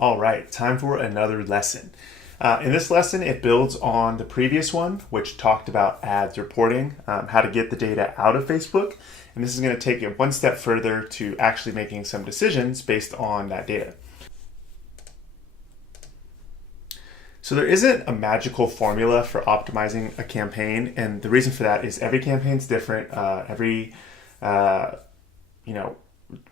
All right, time for another lesson. In this lesson, it builds on the previous one, which talked about ads reporting, how to get the data out of Facebook. And this is going to take it one step further to actually making some decisions based on that data. So there isn't a magical formula for optimizing a campaign, and the reason for that is every campaign is different.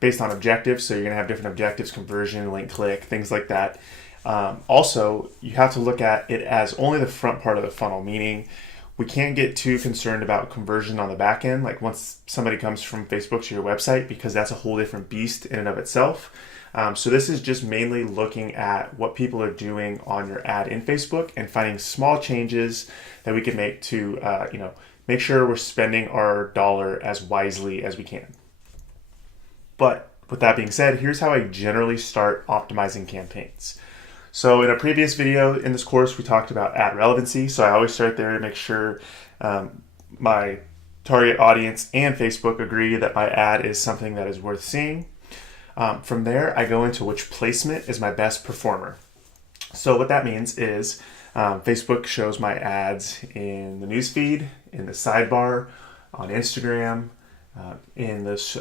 Based on objectives. So you're going to have different objectives, conversion, link click, things like that. Also, you have to look at it as only the front part of the funnel, meaning we can't get too concerned about conversion on the back end, like once somebody comes from Facebook to your website, because that's a whole different beast in and of itself. So this is just mainly looking at what people are doing on your ad in Facebook and finding small changes that we can make to make sure we're spending our dollar as wisely as we can. But with that being said, here's how I generally start optimizing campaigns. So in a previous video in this course, we talked about ad relevancy. So I always start there to make sure my target audience and Facebook agree that my ad is something that is worth seeing. From there, I go into which placement is my best performer. So what that means is Facebook shows my ads in the newsfeed, in the sidebar, on Instagram, in this...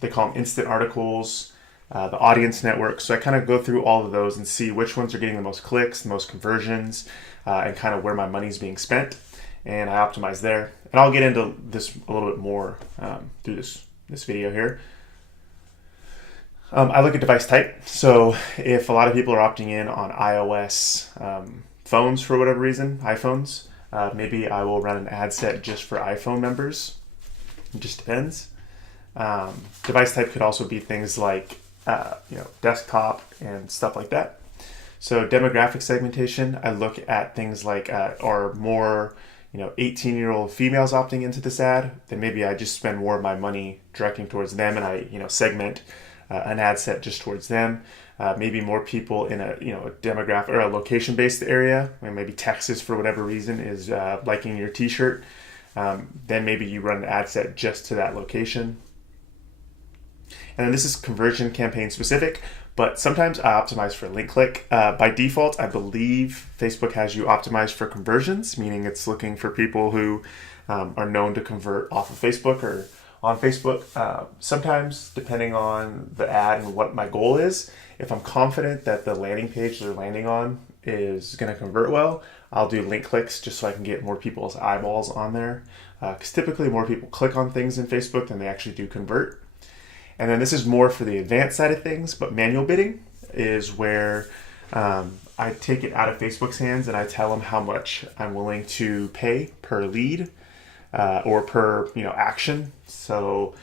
they call them instant articles, the audience network. So I kind of go through all of those and see which ones are getting the most clicks, the most conversions, and kind of where my money's being spent. And I optimize there. And I'll get into this a little bit more through this video here. I look at device type. So if a lot of people are opting in on iOS phones for whatever reason, iPhones, maybe I will run an ad set just for iPhone members. It just depends. Device type could also be things like, desktop and stuff like that. So demographic segmentation, I look at things like, are more, 18-year-old females opting into this ad, then maybe I just spend more of my money directing towards them and I, segment an ad set just towards them. Maybe more people in a demographic or a location-based area, maybe Texas for whatever reason is liking your t-shirt. Then maybe you run an ad set just to that location. And then this is conversion campaign specific, but sometimes I optimize for link click. By default, I believe Facebook has you optimized for conversions, meaning it's looking for people who are known to convert off of Facebook or on Facebook. Sometimes, depending on the ad and what my goal is, if I'm confident that the landing page they're landing on is going to convert well, I'll do link clicks just so I can get more people's eyeballs on there. Because typically more people click on things in Facebook than they actually do convert. And then this is more for the advanced side of things, but manual bidding is where I take it out of Facebook's hands and I tell them how much I'm willing to pay per lead or per action. So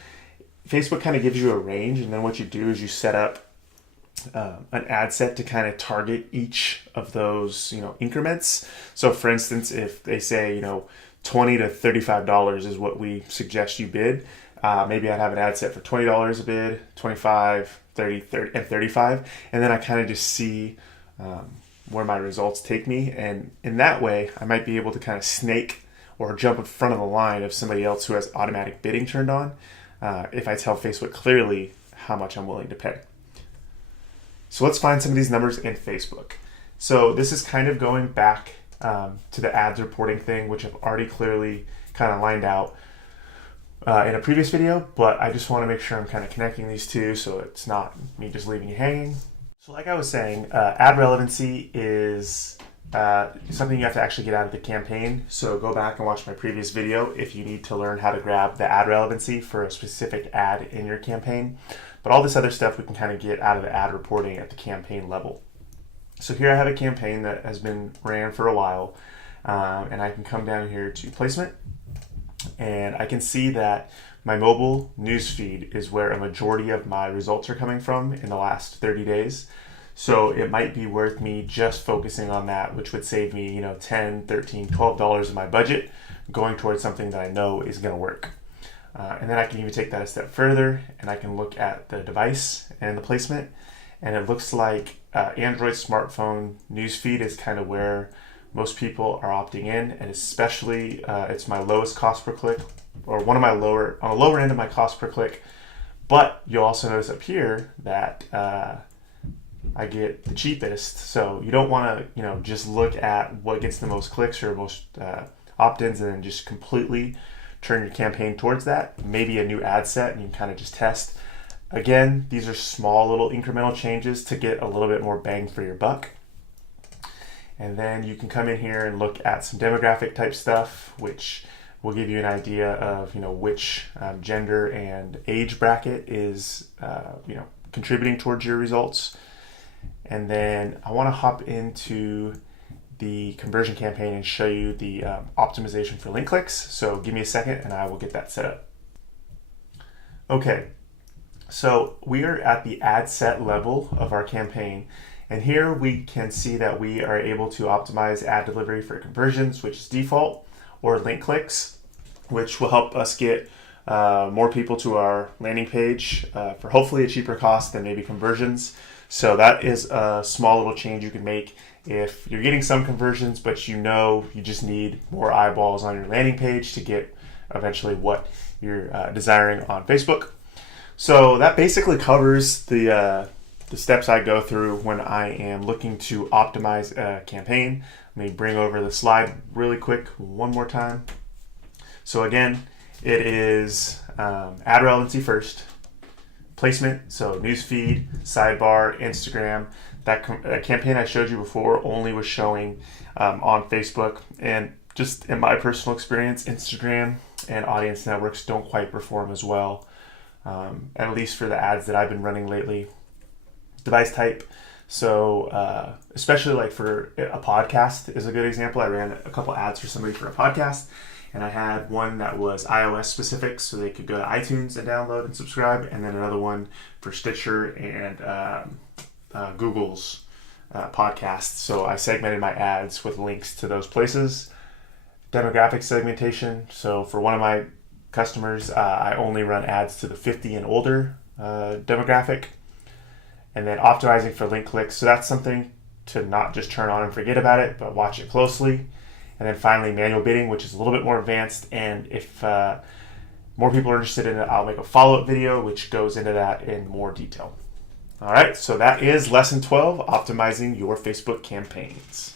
Facebook kind of gives you a range, and then what you do is you set up an ad set to kind of target each of those increments. So for instance, if they say $20 to $35 is what we suggest you bid. Maybe I'd have an ad set for $20 a bid, $25, $30, and $35. And then I kind of just see where my results take me. And in that way, I might be able to kind of snake or jump in front of the line of somebody else who has automatic bidding turned on if I tell Facebook clearly how much I'm willing to pay. So let's find some of these numbers in Facebook. So this is kind of going back to the ads reporting thing, which I've already clearly kind of lined out in a previous video, but I just want to make sure I'm kind of connecting these two so it's not me just leaving you hanging. So like I was saying, ad relevancy is something you have to actually get out of the campaign. So go back and watch my previous video if you need to learn how to grab the ad relevancy for a specific ad in your campaign. But all this other stuff we can kind of get out of the ad reporting at the campaign level. So here I have a campaign that has been ran for a while, and I can come down here to placement. And I can see that my mobile newsfeed is where a majority of my results are coming from in the last 30 days. So it might be worth me just focusing on that, which would save me, $10, $13, $12 of my budget going towards something that I know is going to work. And then I can even take that a step further and I can look at the device and the placement. And it looks like Android smartphone newsfeed is kind of where most people are opting in, and especially it's my lowest cost per click, or on the lower end of my cost per click. But you'll also notice up here that I get the cheapest. So you don't want to, just look at what gets the most clicks or most opt-ins and then just completely turn your campaign towards that. Maybe a new ad set, and you can kind of just test. Again, these are small little incremental changes to get a little bit more bang for your buck. And then you can come in here and look at some demographic type stuff, which will give you an idea of which gender and age bracket is contributing towards your results. And then I want to hop into the conversion campaign and show you the optimization for link clicks. So give me a second and I will get that set up. Okay, so we are at the ad set level of our campaign. And here we can see that we are able to optimize ad delivery for conversions, which is default, or link clicks, which will help us get more people to our landing page for hopefully a cheaper cost than maybe conversions. So that is a small little change you can make if you're getting some conversions, but you just need more eyeballs on your landing page to get eventually what you're desiring on Facebook. So that basically covers the steps I go through when I am looking to optimize a campaign. Let me bring over the slide really quick one more time. So again, it is ad relevancy first, placement, so newsfeed, sidebar, Instagram. That campaign I showed you before only was showing on Facebook, and just in my personal experience, Instagram and audience networks don't quite perform as well, at least for the ads that I've been running lately. Device type, so especially like for a podcast is a good example. I ran a couple ads for somebody for a podcast, and I had one that was iOS specific, so they could go to iTunes and download and subscribe, and then another one for Stitcher and Google's podcasts. So I segmented my ads with links to those places. Demographic segmentation, so for one of my customers, I only run ads to the 50 and older demographic. And then optimizing for link clicks. So that's something to not just turn on and forget about it, but watch it closely. And then finally, manual bidding, which is a little bit more advanced. And if more people are interested in it, I'll make a follow-up video, which goes into that in more detail. All right, so that is lesson 12, optimizing your Facebook campaigns.